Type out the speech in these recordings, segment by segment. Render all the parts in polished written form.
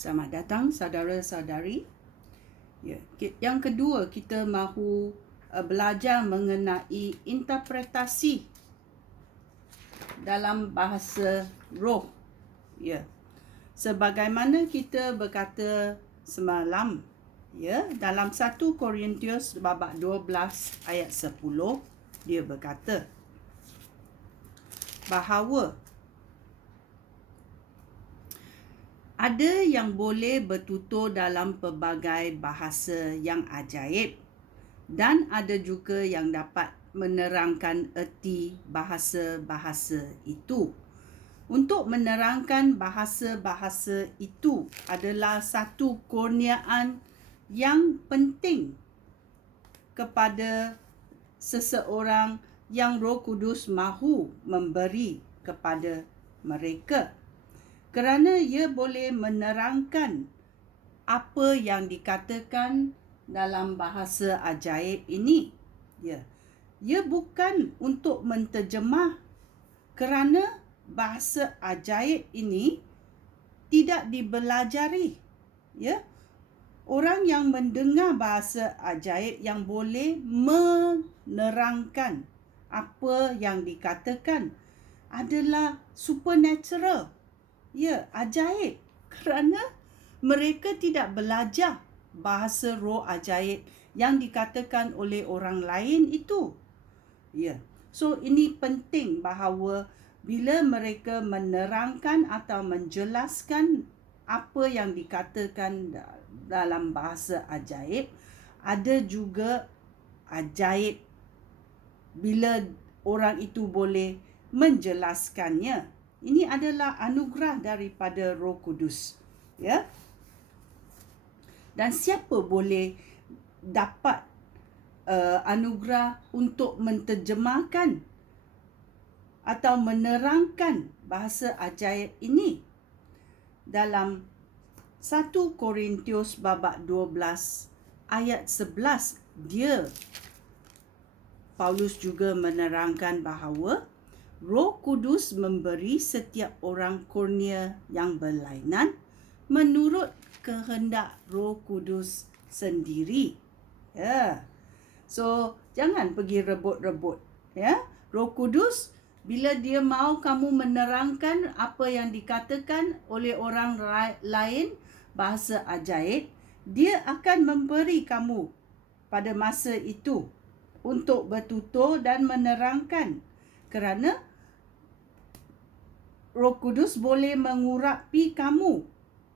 Selamat datang saudara-saudari. Yang kedua, kita mahu belajar mengenai interpretasi dalam bahasa roh. Sebagaimana kita berkata semalam, dalam 1 Korintius babak 12 ayat 10, dia berkata bahawa ada yang boleh bertutur dalam pelbagai bahasa yang ajaib dan ada juga yang dapat menerangkan erti bahasa-bahasa itu. Untuk menerangkan bahasa-bahasa itu adalah satu kurniaan yang penting kepada seseorang yang Roh Kudus mahu memberi kepada mereka. Kerana ia boleh menerangkan apa yang dikatakan dalam bahasa ajaib ini. Ia bukan untuk menterjemah, kerana bahasa ajaib ini tidak dibelajari. Orang yang mendengar bahasa ajaib yang boleh menerangkan apa yang dikatakan adalah supernatural. Ajaib, kerana mereka tidak belajar bahasa roh ajaib yang dikatakan oleh orang lain itu. So ini penting bahawa bila mereka menerangkan atau menjelaskan apa yang dikatakan dalam bahasa ajaib, ada juga ajaib bila orang itu boleh menjelaskannya. Ini adalah anugerah daripada Roh Kudus. Dan siapa boleh dapat anugerah untuk menterjemahkan atau menerangkan bahasa ajaib ini? Dalam 1 Korintius babak 12 ayat 11, Paulus juga menerangkan bahawa Roh Kudus memberi setiap orang kurnia yang berlainan menurut kehendak Roh Kudus sendiri. So, jangan pergi rebut-rebut. Roh Kudus, bila dia mahu kamu menerangkan apa yang dikatakan oleh orang lain, bahasa ajaib, dia akan memberi kamu pada masa itu untuk bertutur dan menerangkan. Kerana Roh Kudus boleh mengurapi kamu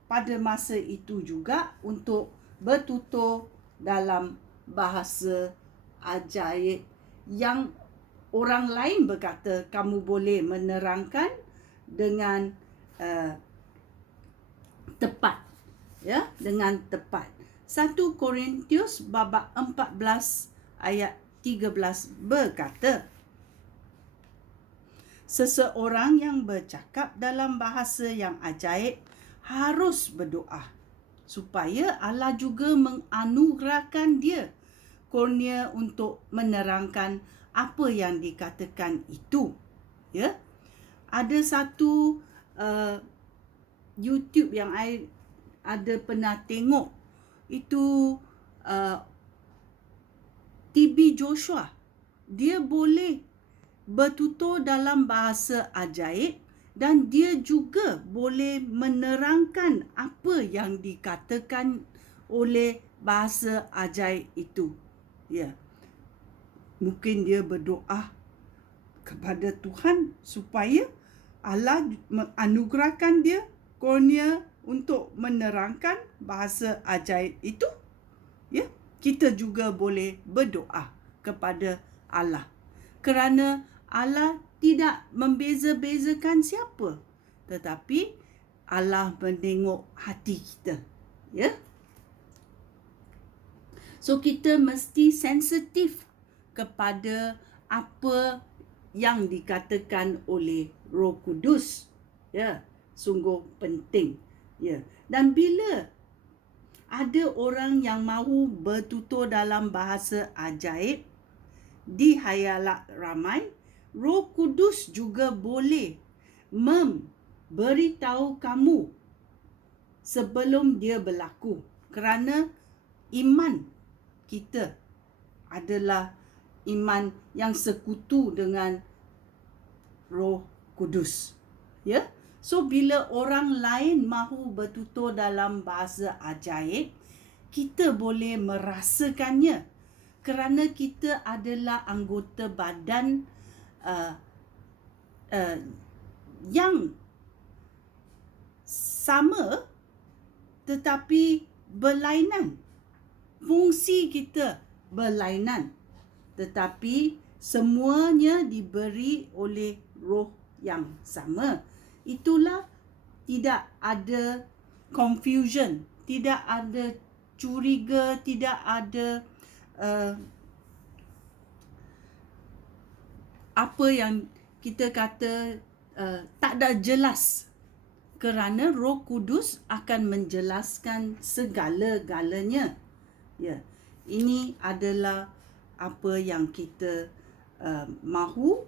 pada masa itu juga untuk bertutur dalam bahasa ajaib yang orang lain berkata kamu boleh menerangkan dengan tepat. Dengan tepat. 1 Korintius babak 14 ayat 13 berkata, seseorang yang bercakap dalam bahasa yang ajaib harus berdoa supaya Allah juga menganugerahkan dia kurnia untuk menerangkan apa yang dikatakan itu. Ada satu YouTube yang I ada pernah tengok, itu TB Joshua. Dia boleh bertutur dalam bahasa ajaib dan dia juga boleh menerangkan apa yang dikatakan oleh bahasa ajaib itu. Mungkin dia berdoa kepada Tuhan supaya Allah menganugerahkan dia kurnia untuk menerangkan bahasa ajaib itu. Kita juga boleh berdoa kepada Allah, kerana Allah tidak membeza-bezakan siapa, tetapi Allah menengok hati kita. So kita mesti sensitif kepada apa yang dikatakan oleh Roh Kudus. Sungguh penting. Dan bila ada orang yang mahu bertutur dalam bahasa ajaib di khayalak ramai, Roh Kudus juga boleh memberitahu kamu sebelum dia berlaku. Kerana iman kita adalah iman yang sekutu dengan Roh Kudus. Ya. So bila orang lain mahu bertutur dalam bahasa ajaib, kita boleh merasakannya kerana kita adalah anggota badan yang sama tetapi berlainan. Fungsi kita berlainan, tetapi semuanya diberi oleh Roh yang sama. Itulah tidak ada confusion, tidak ada curiga, tidak ada apa yang kita kata tak ada jelas. Kerana Roh Kudus akan menjelaskan segala-galanya. Ya, ini adalah apa yang kita mahu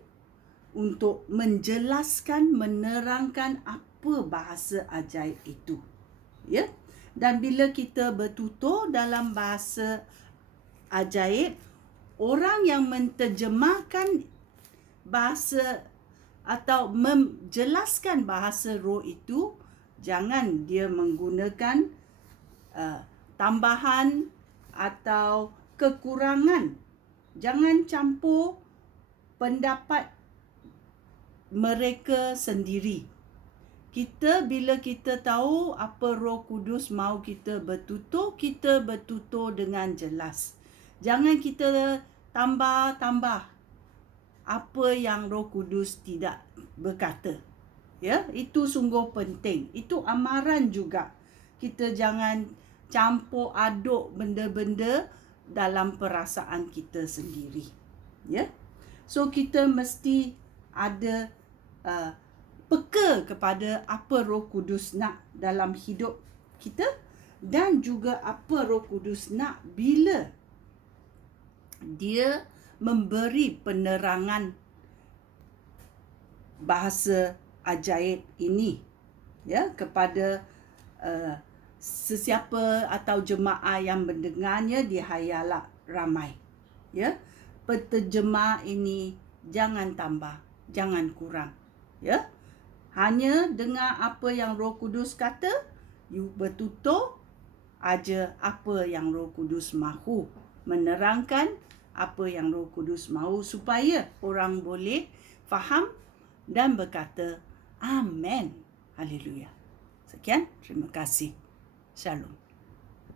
untuk menjelaskan, menerangkan apa bahasa ajaib itu. Ya. Dan bila kita bertutur dalam bahasa ajaib, orang yang menterjemahkan bahasa atau menjelaskan bahasa roh itu, jangan dia menggunakan tambahan atau kekurangan. Jangan campur pendapat mereka sendiri. Bila kita tahu apa Roh Kudus mahu kita bertutur dengan jelas. Jangan kita tambah apa yang Roh Kudus tidak berkata. Ya, itu sungguh penting. Itu amaran juga. Kita jangan campur aduk benda-benda dalam perasaan kita sendiri. Ya. So kita mesti ada peka kepada apa Roh Kudus nak dalam hidup kita dan juga apa Roh Kudus nak bila dia memberi penerangan bahasa ajaib ini, ya, kepada sesiapa atau jemaah yang mendengarnya di Hayalak ramai. Ya, penterjemah ini jangan tambah, jangan kurang. Ya, hanya dengar apa yang Roh Kudus kata, you bertutur aja apa yang Roh Kudus mahu menerangkan, apa yang Roh Kudus mahu supaya orang boleh faham dan berkata amen. Haleluya. Sekian, terima kasih. Shalom.